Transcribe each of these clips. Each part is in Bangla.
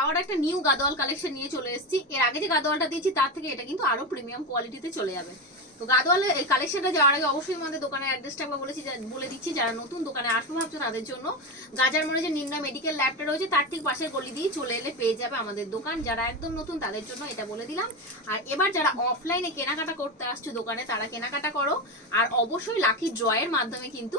আবার একটা নিউ গাদোয়াল কালেকশন নিয়ে চলে এসেছি। এর আগে যে গাদোয়ালটা দিয়েছি তার থেকে এটা কিন্তু আরো প্রিমিয়াম কোয়ালিটিতে চলে যাবে। তো গাদোয়ালের এই কালেকশনটা যাওয়ার আগে অবশ্যই আমাদের দোকানের অ্যাড্রেসটা আমরা বলে দিচ্ছি, যারা নতুন দোকানে আসবে ভাবছো তাদের জন্য। গাজার মোড়ে যে নির্ণয় মেডিকেল ল্যাবটা রয়েছে তার ঠিক পাশের গলি দিয়ে চলে এলে পেয়ে যাবে আমাদের দোকান। যারা একদম নতুন তাদের জন্য এটা বলে দিলাম। আর এবার যারা অফলাইনে কেনাকাটা করতে আসছো দোকানে তারা কেনাকাটা করো, আর অবশ্যই লাকি ড্রয়ের মাধ্যমে কিন্তু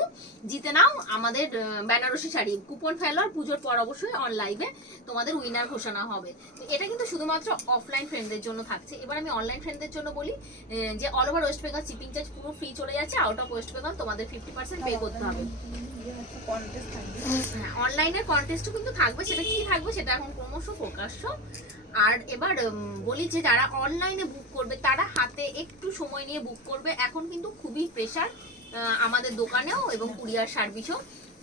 জিতে নাও আমাদের বেনারসি শাড়ি। কুপন ফেলার পুজোর পর অবশ্যই অন লাইভে তোমাদের উইনার ঘোষণা হবে। তো এটা কিন্তু শুধুমাত্র অফলাইন ফ্রেন্ডদের জন্য থাকছে। এবার আমি অনলাইন ফ্রেন্ডদের জন্য বলি যে all over West Bengal shipping charge পুরো ফ্রি চলে যাচ্ছে। আউট অফ ওয়েস্ট বেঙ্গল তোমাদের 50% পে করতে হবে। হ্যাঁ, অনলাইনের কন্টেস্টও কিন্তু থাকবে। সেটা কি থাকবে সেটা এখন ক্রমশ প্রকাশ্য। আর এবার বলি যে যারা অনলাইনে বুক করবে তারা হাতে একটু সময় নিয়ে বুক করবে। এখন কিন্তু খুবই প্রেশার আমাদের দোকানেও এবং কুরিয়ার সার্ভিসও।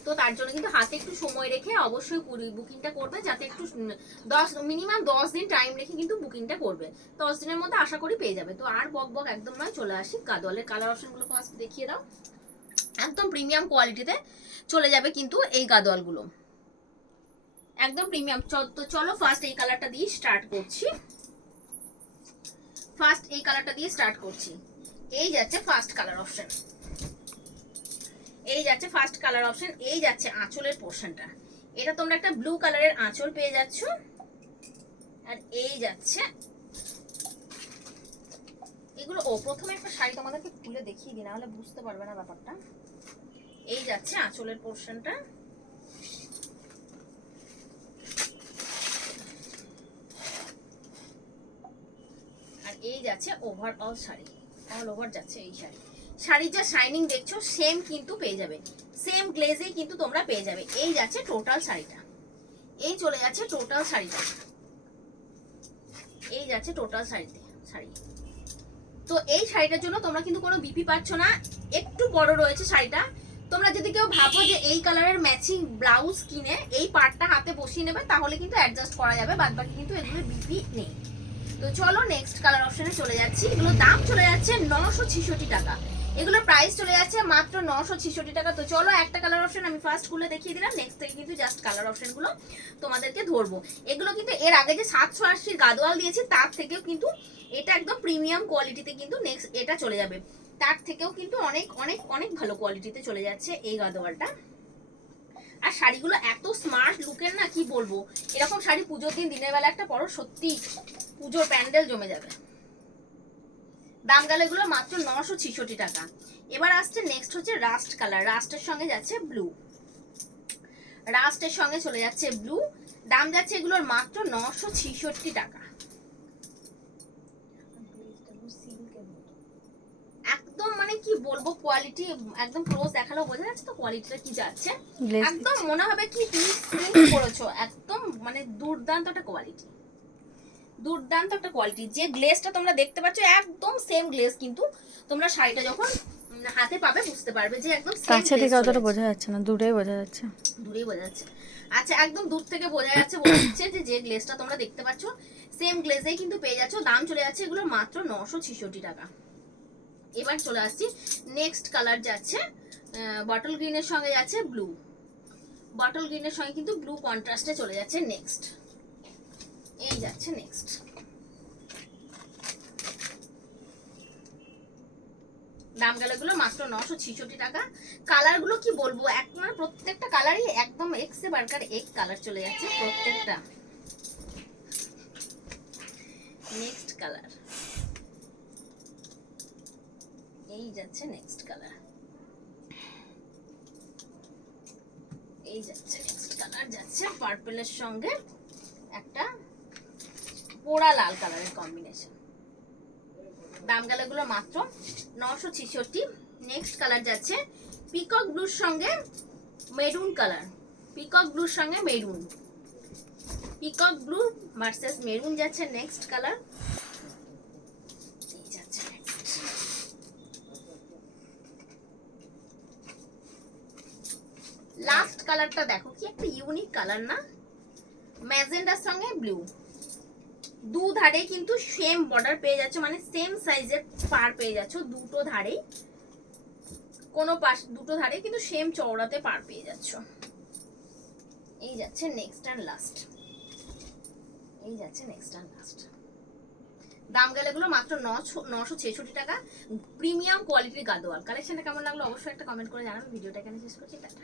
তো তার জন্য কিন্তু হাতে একটু সময় রেখে অবশ্যই বুকিংটা করবে, যাতে একটু মিনিমাম 10 দিন টাইম রেখে কিন্তু বুকিংটা করবে। 10 দিনের মধ্যে আশা করি পেয়ে যাবে। তো আর বক বক একদম নয়, চলে আসি গাদোয়ালের কালার অপশনগুলো ফার্স্ট দেখিয়ে দাও। একদম প্রিমিয়াম কোয়ালিটিতে চলে যাবে কিন্তু এই গাদোয়ালগুলো একদম প্রিমিয়াম। তো চলো ফার্স্ট এই কালারটা দিয়ে স্টার্ট করছি। এই যাচ্ছে ফার্স্ট কালার অপশন। এই যাচ্ছে আঁচলের পোর্শনটা। এটা তোমরা একটা ব্লু কালারের আঁচল পেয়ে যাচ্ছ। আর এই যাচ্ছে এগুলো। প্রথমে একটা শাড়ি তোমাদেরকে খুলে দেখিয়ে দিই, না হলে বুঝতে পারবে না ব্যাপারটা। এই যাচ্ছে আঁচলের পোর্শনটা। আর এই যাচ্ছে ওভারঅল শাড়ি, অল ওভার যাচ্ছে এই শাড়ি। শাড়ির যা শাইনিং দেখছো সেম কিন্তু পেয়ে যাবে, সেম গ্লেজেই কিন্তু তোমরা পেয়ে যাবে। এই যাচ্ছে টোটাল শাড়িটা, এই চলে যাচ্ছে টোটাল শাড়িটা, এই যাচ্ছে টোটাল শাড়ি। তো এই শাড়িটার জন্য তোমরা কিন্তু কোনো বিপি পাচ্ছ না। একটু বড় রয়েছে শাড়িটা। তোমরা যদি কেউ ভাবো যে এই কালারের ম্যাচিং ব্লাউজ কিনে এই পার্টটা হাতে বসিয়ে নেবে তাহলে কিন্তু অ্যাডজাস্ট করা যাবে, বাদ বাকি কিন্তু এগুলো বিপি নেই। তো চলো নেক্সট কালার অপশনে চলে যাচ্ছি। এগুলোর দাম চলে যাচ্ছে 966 টাকা। এগুলোর প্রাইস চলে যাচ্ছে মাত্র 966 টাকা। তো চলো একটা কালার অপশন আমি ফার্স্ট খুলে দেখিয়ে দিলাম, নেক্সট থেকে কিন্তু জাস্ট কালার অপশনগুলো তোমাদেরকে ধরবো। এগুলো কিন্তু এর আগে যে 780 গাদোয়াল দিয়েছি তার থেকেও কিন্তু এটা একদম প্রিমিয়াম কোয়ালিটিতে কিন্তু নেক্সট এটা চলে যাবে। তার থেকেও কিন্তু অনেক অনেক অনেক ভালো কোয়ালিটিতে চলে যাচ্ছে এই গাদোয়ালটা। আর শাড়িগুলো এত স্মার্ট লুকের না, কি বলবো। এরকম শাড়ি পুজোর দিন দিনের বেলা একটা পরো, সত্যি পুজোর প্যান্ডেল জমে যাবে। দাম গেল এগুলো মাত্র 966 টাকা। এবার আসছে নেক্সট হচ্ছে রাস্ট কালার। রাস্টের সঙ্গে যাচ্ছে ব্লু, রাস্টের সঙ্গে চলে যাচ্ছে ব্লু। দাম যাচ্ছে এগুলোর মাত্র 966 টাকা। একদম মানে কি বলবো কোয়ালিটি, একদম ক্লোজ দেখালেও বোঝা যাচ্ছে তো কোয়ালিটিটা কি যাচ্ছে। একদম মনে হবে কি তুমি সিল্ক পরেছো, একদম মানে দুর্দান্ত একটা কোয়ালিটি, দুর্দান্ত একটা কোয়ালিটি। যে গ্লেজটা তোমরা দেখতে পাচ্ছ একদম সেম গ্লেজ কিন্তু তোমরা শাড়িটা যখন হাতে পাবে বুঝতে পারবে যে একদম কাছে থেকে অতটা বোঝা যাচ্ছে না, দূরেই বোঝা যাচ্ছে। দূরেই বোঝা যাচ্ছে। আচ্ছা, একদম দূর থেকে বোঝা যাচ্ছে, বলে দিচ্ছে যে গ্লেজটা তোমরা দেখতে পাচ্ছ সেম গ্লেজেই কিন্তু পেয়ে যাচ্ছ। দাম চলে যাচ্ছে এগুলো মাত্র 966 টাকা। এবার চলে আসছি নেক্সট কালার যাচ্ছে বটল গ্রিনের সঙ্গে যাচ্ছে ব্লু। বটল গ্রিনের সঙ্গে কিন্তু ব্লু কন্ট্রাস্টে চলে যাচ্ছে নেক্সট। এই যাচ্ছে নেক্সট। দাম গেল এগুলো মাত্র 966 টাকা। কালার গুলো কি বলবো, একদম প্রত্যেকটা কালারই একদম এক সে বাড়কার এক কালার চলে যাচ্ছে প্রত্যেকটা। নেক্সট কালার, এই যাচ্ছে নেক্সট কালার, এই যাচ্ছে নেক্সট কালার। যাচ্ছে পার্পলের সঙ্গে একটা পোড়া লাল কালারের কম্বিনেশন। দাম গেল এগুলো মাত্র 966। নেক্সট কালার যাচ্ছে পিকক ব্লুর সঙ্গে মেরুন কালার। পিকক ব্লুর সঙ্গে maroon, peacock blue versus maroon যাচ্ছে নেক্সট কালার। এই যাচ্ছে লাস্ট কালারটা, দেখো কি একটা ইউনিক কালার না, ম্যাজেন্ডার সঙ্গে ব্লু। দু ধারে কিন্তু সেম বর্ডার পেয়ে যাচ্ছে, মানে সেম সাইজের পার পেয়ে যাচ্ছ দুটো ধারেই, কোনো পাশ দুটো ধারে কিন্তু সেম চওড়াতে পার পেয়ে যাচ্ছ। এই যাচ্ছে নেক্সট এন্ড লাস্ট। এই যাচ্ছে নেক্সট অ্যান্ড লাস্ট। দাম গেলে এগুলো মাত্র 966 টাকা। প্রিমিয়াম কোয়ালিটির গাদোয়াল। কালেকশনটা কেমন লাগলো অবশ্যই একটা কমেন্ট করে জানাবে। ভিডিওটা এখানে শেষ করছি, টাটা।